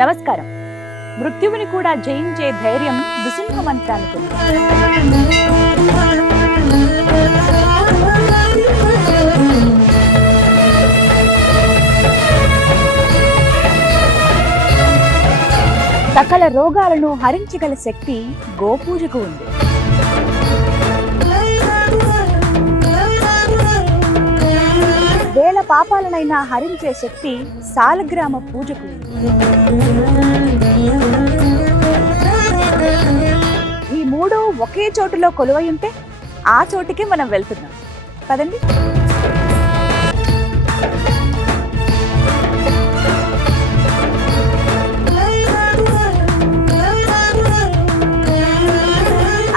నమస్కారం. మృత్యువుని కూడా జయించే ధైర్యం నృసింహ మంత్రానికి ఉంది. సకల రోగాలను హరించగల శక్తి గోపూజకు ఉంది. వేల పాపాలనైనా హరించే శక్తి సాలగ్రామ పూజకు ఉంది. ఈ మూడు ఒకే చోటులో కొలువై ఉంటే ఆ చోటికి మనం వెళ్తున్నాం. పదండి.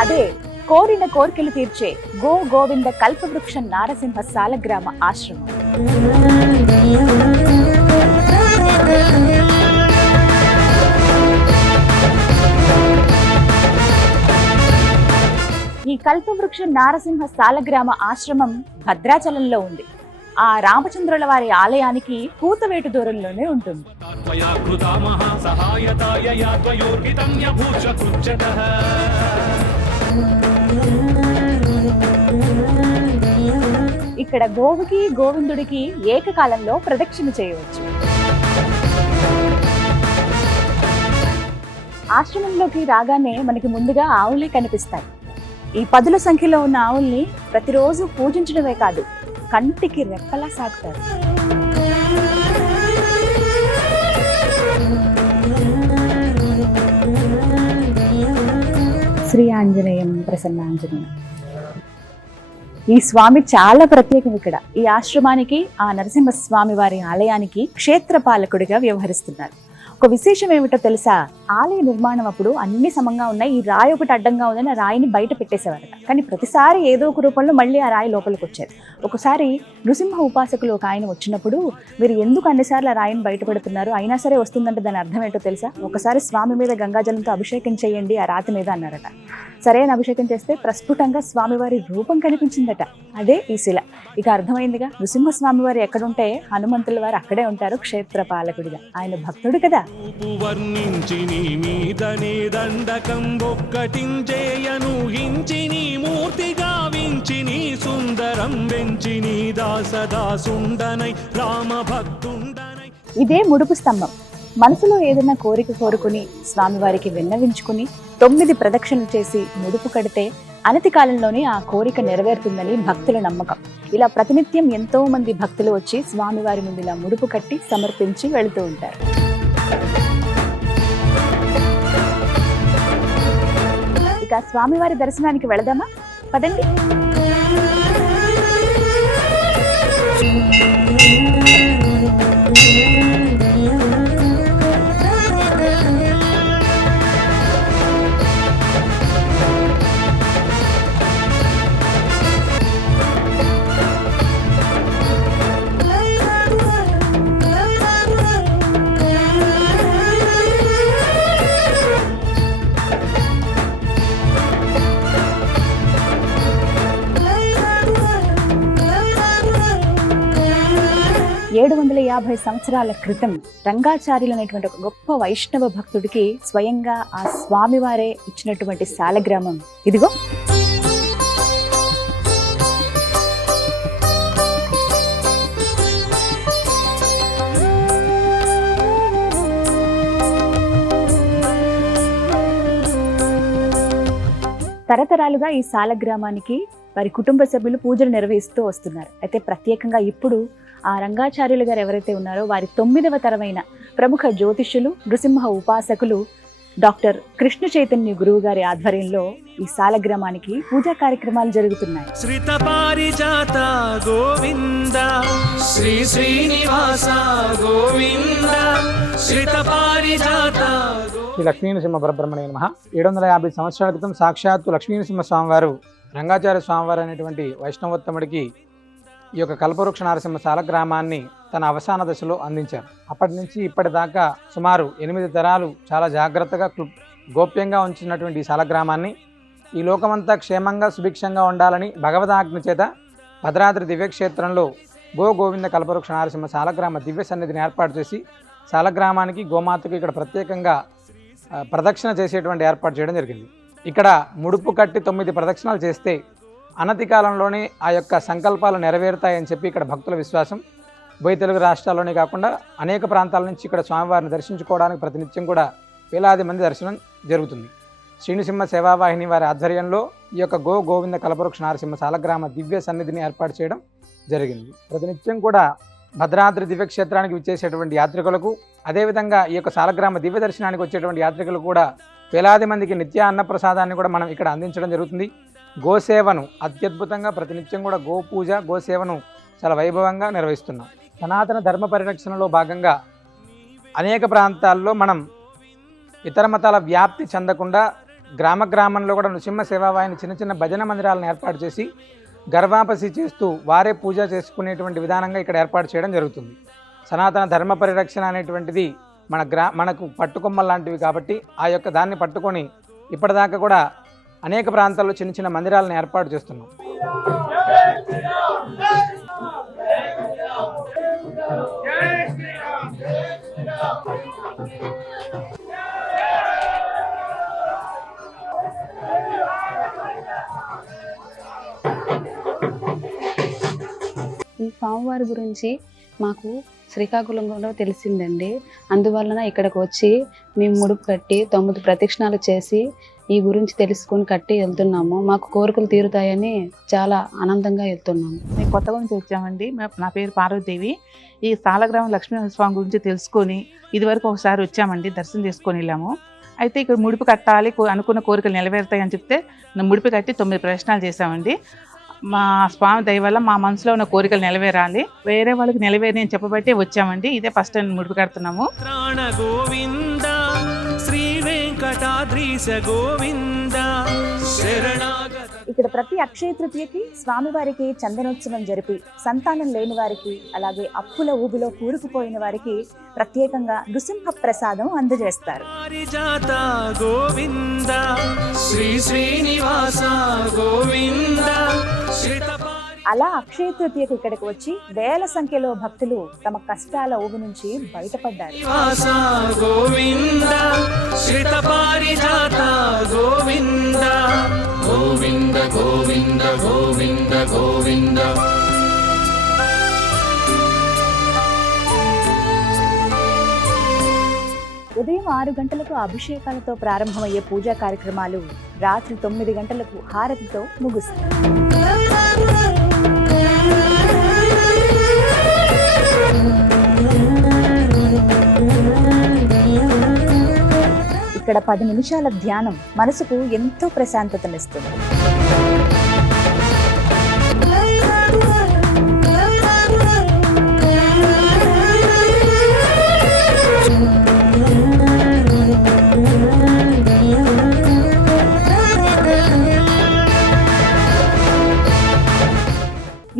అదే కోరిన కోర్కెలు తీర్చే గోవింద కల్పవృక్ష నారసింహ సాలగ్రామ ఆశ్రమం. ఈ కల్పవృక్ష నారసింహ సాలగ్రామ ఆశ్రమం భద్రాచలంలో ఉంది. ఆ రామచంద్రుల వారి ఆలయానికి కూతవేటు దూరంలోనే ఉంటుంది. ఇక్కడ గోవుకి గోవిందుడికి ఏకకాలంలో ప్రదక్షిణ చేయవచ్చు. ఆశ్రమంలోకి రాగానే మనకి ముందుగా ఆవులే కనిపిస్తాయి. ఈ పదుల సంఖ్యలో ఉన్న ఆవుల్ని ప్రతిరోజు పూజించడమే కాదు, కంటికి రెప్పలా సాగుతారు. శ్రీ ఆంజనేయం ప్రసన్నాంజనేయం. ఈ స్వామి చాలా ప్రత్యేకం. ఇక్కడ ఈ ఆశ్రమానికి, ఆ నరసింహస్వామి వారి ఆలయానికి క్షేత్రపాలకుడిగా వ్యవహరిస్తున్నారు. ఒక విశేషం ఏమిటో తెలుసా? ఆలయ నిర్మాణం అప్పుడు అన్ని సమంగా ఉన్నాయి, ఈ రాయి ఒకటి అడ్డంగా ఉందని ఆ రాయిని బయట పెట్టేసేవారట. కానీ ప్రతిసారి ఏదో ఒక రూపంలో మళ్ళీ ఆ రాయి లోపలికి వచ్చేది. ఒకసారి నృసింహ ఉపాసకులు ఒక ఆయన వచ్చినప్పుడు, మీరు ఎందుకు అన్నిసార్లు ఆ రాయిని బయట పెడుతున్నారు, అయినా సరే వస్తుందంటే దాని అర్థం ఏంటో తెలుసా? ఒకసారి స్వామి మీద గంగాజలంతో అభిషేకం చేయండి ఆ రాతి మీద అన్నారట. సరైన అభిషేకం చేస్తే ప్రస్ఫుటంగా స్వామివారి రూపం కనిపించిందట. అదే ఈ శిల. ఇక అర్థమైందిగా, నృసింహస్వామి వారు ఎక్కడుంటే హనుమంతుల వారు అక్కడే ఉంటారు క్షేత్రపాలకుడిగా. ఆయన భక్తుడు కదా. మీదనే దండకం ఒక్కటించేయను హించిని మూర్తిగా వించిని సుందరం వెంచిని దాసదాసుండనై రామ భక్తుండనై. ఇదే ముడుపు స్తంభం. మనసులో ఏదైనా కోరిక కోరుకుని స్వామివారికి విన్నవించుకుని 9 ప్రదక్షిణలు చేసి ముడుపు కడితే అనతి కాలంలోనే ఆ కోరిక నెరవేరుతుందని భక్తుల నమ్మకం. ఇలా ప్రతినిత్యం ఎంతో మంది భక్తులు వచ్చి స్వామివారి ముందు ఇలా ముడుపు కట్టి సమర్పించి వెళుతూ ఉంటారు. ఇక స్వామివారి దర్శనానికి వెళదామా? పదండి. ఏడు 750 సంవత్సరాల క్రితం రంగాచార్యులు అనేటువంటి ఒక గొప్ప వైష్ణవ భక్తుడికి స్వయంగా ఆ స్వామివారే ఇచ్చినటువంటి సాలగ్రామం ఇదిగో. తరతరాలుగా ఈ సాలగ్రామానికి వారి కుటుంబ సభ్యులు పూజలు నిర్వహిస్తూ వస్తున్నారు. అయితే ప్రత్యేకంగా ఇప్పుడు ఆ రంగాచార్యులు గారు ఎవరైతే ఉన్నారో వారి 9వ తరమైన ప్రముఖ జ్యోతిష్యులు, నృసింహ ఉపాసకులు డాక్టర్ కృష్ణ చైతన్య గురువు గారి ఆధ్వర్యంలో ఈ సాలగ్రామానికి పూజా కార్యక్రమాలు జరుగుతున్నాయి. శ్రీత పారిజాత గోవింద శ్రీ శ్రీనివాస గోవింద శ్రీత పారిజాత. శ్రీ లక్ష్మీనరసింహ పరబ్రహ్మణే నమః. 750 సంవత్సరాల క్రితం సాక్షాత్తు లక్ష్మీనరసింహ స్వామివారు రంగాచార్య స్వామివారు అనేటువంటి వైష్ణవోత్తముడికి ఈ యొక్క కల్పవృక్ష నారసింహ సాలగ్రామాన్ని తన అవసాన దశలో అందించారు. అప్పటి నుంచి ఇప్పటిదాకా సుమారు 8 తరాలు చాలా జాగ్రత్తగా గోప్యంగా ఉంచినటువంటి ఈ సాలగ్రామాన్ని ఈ లోకమంతా క్షేమంగా సుభిక్షంగా ఉండాలని భగవదాజ్ఞ చేత భద్రాద్రి దివ్యక్షేత్రంలో గోవింద కల్పవృక్ష నారసింహ సాలగ్రామ దివ్య సన్నిధిని ఏర్పాటు చేసి సాలగ్రామానికి గోమాతకు ఇక్కడ ప్రత్యేకంగా ప్రదక్షిణ చేసేటువంటి ఏర్పాటు చేయడం జరిగింది. ఇక్కడ ముడుపు కట్టి 9 ప్రదక్షిణాలు చేస్తే అనతి కాలంలోనే ఆ యొక్క సంకల్పాలు నెరవేరుతాయని చెప్పి ఇక్కడ భక్తుల విశ్వాసం. ఉభయ తెలుగు రాష్ట్రాల్లోనే కాకుండా అనేక ప్రాంతాల నుంచి ఇక్కడ స్వామివారిని దర్శించుకోవడానికి ప్రతినిత్యం కూడా వేలాది మంది దర్శనం జరుగుతుంది. శ్రీనిసింహ సేవావాహిని వారి ఆధ్వర్యంలో ఈ యొక్క గోవింద కల్పవృక్ష నారసింహ సాలగ్రామ దివ్య సన్నిధిని ఏర్పాటు చేయడం జరిగింది. ప్రతినిత్యం కూడా భద్రాద్రి దివ్యక్షేత్రానికి విచ్చేసేటువంటి యాత్రికులకు, అదేవిధంగా ఈ యొక్క సాలగ్రామ దివ్య దర్శనానికి వచ్చేటువంటి యాత్రికులు కూడా వేలాది మందికి నిత్య అన్నప్రసాదాన్ని కూడా మనం ఇక్కడ అందించడం జరుగుతుంది. గోసేవను అత్యద్భుతంగా ప్రతినిత్యం కూడా గోపూజ గోసేవను చాలా వైభవంగా నిర్వహిస్తున్నాం. సనాతన ధర్మ పరిరక్షణలో భాగంగా అనేక ప్రాంతాల్లో మనం ఇతర మతాల వ్యాప్తి చెందకుండా గ్రామంలో కూడా నృసింహ సేవావాహిని చిన్న చిన్న భజన మందిరాలను ఏర్పాటు చేసి గర్భాపసి చేస్తూ వారే పూజ చేసుకునేటువంటి విధానంగా ఇక్కడ ఏర్పాటు చేయడం జరుగుతుంది. సనాతన ధర్మ పరిరక్షణ అనేటువంటిది మనకు పట్టుకొమ్మల లాంటివి కాబట్టి ఆ యొక్క దాన్ని పట్టుకొని ఇప్పటిదాకా కూడా అనేక ప్రాంతాల్లో చిన్న చిన్న మందిరాలను ఏర్పాటు చేస్తున్నాం. ఈ స్వామివారి గురించి మాకు శ్రీకాకుళంలో తెలిసిందండి. అందువలన ఇక్కడికి వచ్చి మేము ముడుపు కట్టి 9 ప్రదక్షిణాలు చేసి ఈ గురించి తెలుసుకొని కట్టి వెళ్తున్నాము. మాకు కోరికలు తీరుతాయని చాలా ఆనందంగా వెళ్తున్నాము. మేము కొత్తగా నుంచి వచ్చామండి. నా పేరు పార్వతీదేవి. ఈ సాలగ్రామ లక్ష్మీస్వామి గురించి తెలుసుకొని ఇదివరకు ఒకసారి వచ్చామండి, దర్శనం చేసుకొని వెళ్ళాము. అయితే ఇక్కడ ముడుపు కట్టాలి, అనుకున్న కోరికలు నెరవేరుతాయని చెప్తే ముడుపు కట్టి 9 ప్రదక్షిణాలు చేశామండి. మా స్వామి దయ వల్ల మా మనసులో ఉన్న కోరికలు నెరవేరాలి, వేరే వాళ్ళకి నెరవేరి అని చెప్పబట్టి వచ్చామండి. ఇదే ఫస్ట్ టైం ముడుపు కడుతున్నాము. గోవింద శ్రీ వెంకటాద్రీశ గోవింద శరణాగత. ఇక్కడ ప్రతి అక్షయ తృతీయకి స్వామివారికి చందనోత్సవం జరిపి సంతానం లేని వారికి, అలాగే అప్పుల ఊబిలో కూరుకుపోయిన వారికి ప్రత్యేకంగా నృసింహ ప్రసాదం అందజేస్తారు. పారిజాత గోవింద శ్రీ శ్రీనివాస గోవింద అలా అక్షయ తృతీయకు ఇక్కడికి వచ్చి వేల సంఖ్యలో భక్తులు తమ కష్టాల ఊబి నుంచి బయటపడ్డారు. గోవింద శ్రీత పారిజాత గోవింద గోవింద గోవింద గోవింద గోవింద. ఉదయం 6 గంటలకు అభిషేకాలతో ప్రారంభమయ్యే పూజా కార్యక్రమాలు రాత్రి 9 గంటలకు హారతితో ముగుస్తాయి. ఇక్కడ 10 నిమిషాల ధ్యానం మనసుకు ఎంతో ప్రశాంతతనిస్తుంది.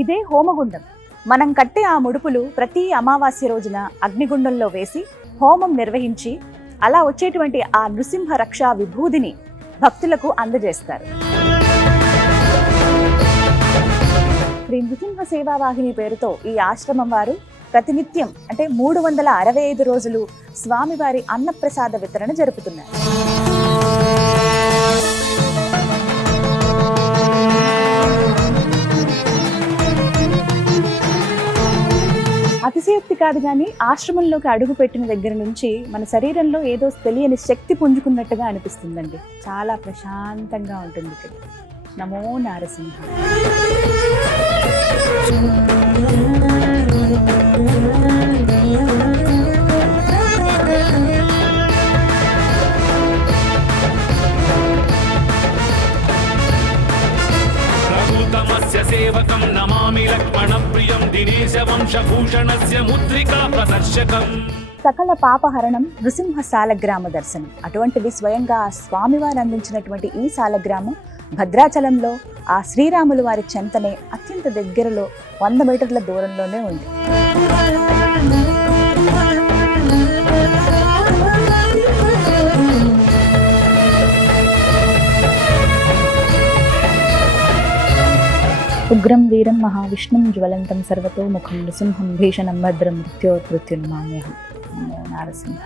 ఇదే హోమగుండం. మనం కట్టే ఆ ముడుపులు ప్రతి అమావాస్య రోజున అగ్నిగుండంలో వేసి హోమం నిర్వహించి అలా వచ్చేటువంటి ఆ నృసింహ రక్షా విభూదిని భక్తులకు అందజేస్తారు. శ్రీ నృసింహ సేవావాహిని పేరుతో ఈ ఆశ్రమం వారు ప్రతినిత్యం అంటే 365 రోజులు స్వామివారి అన్నప్రసాద వితరణ జరుపుతున్నారు. అతిశయోక్తి కాదు కానీ ఆశ్రమంలోకి అడుగు పెట్టిన దగ్గర నుంచి మన శరీరంలో ఏదో తెలియని శక్తి పుంజుకున్నట్టుగా అనిపిస్తుందండి. చాలా ప్రశాంతంగా ఉంటుంది ఇక్కడ. నమో నారసింహ. సేవకం నమామి లక్ష్మణ ప్రియం దినేశ వంశభూషణస్య ముద్రికా ప్రదర్శకం. సకల పాపహరణం నృసింహ సాలగ్రామ దర్శనం. అటువంటిది స్వయంగా స్వామివారు అందించినటువంటి ఈ సాలగ్రామం భద్రాచలంలో ఆ శ్రీరాములు వారి చెంతనే అత్యంత దగ్గరలో 100 మీటర్ల దూరంలోనే ఉంది. ఉగ్రం వీరం మహావిష్ణుం జ్వలంతం సర్వతోముఖం నృసింహం భీషణం భద్రం మృత్యోర్మృత్యున్మామ్యహం. నమో నారసింహ.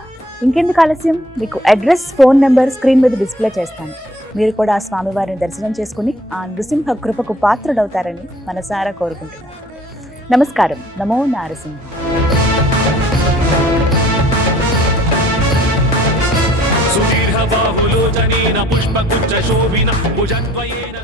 ఇంకెందుకు ఆలస్యం, మీకు అడ్రస్, ఫోన్ నెంబర్ స్క్రీన్ మీద డిస్ప్లే చేస్తాను. మీరు కూడా ఆ స్వామివారిని దర్శనం చేసుకుని ఆ నృసింహ కృపకు పాత్రుడవుతారని మనసారా కోరుకుంటున్నాను. నమస్కారం. నమో నారసింహ. సుదీర్ఘ బాహులోచనేన పుష్పగుచ్చ శోభిన భుజద్వయేన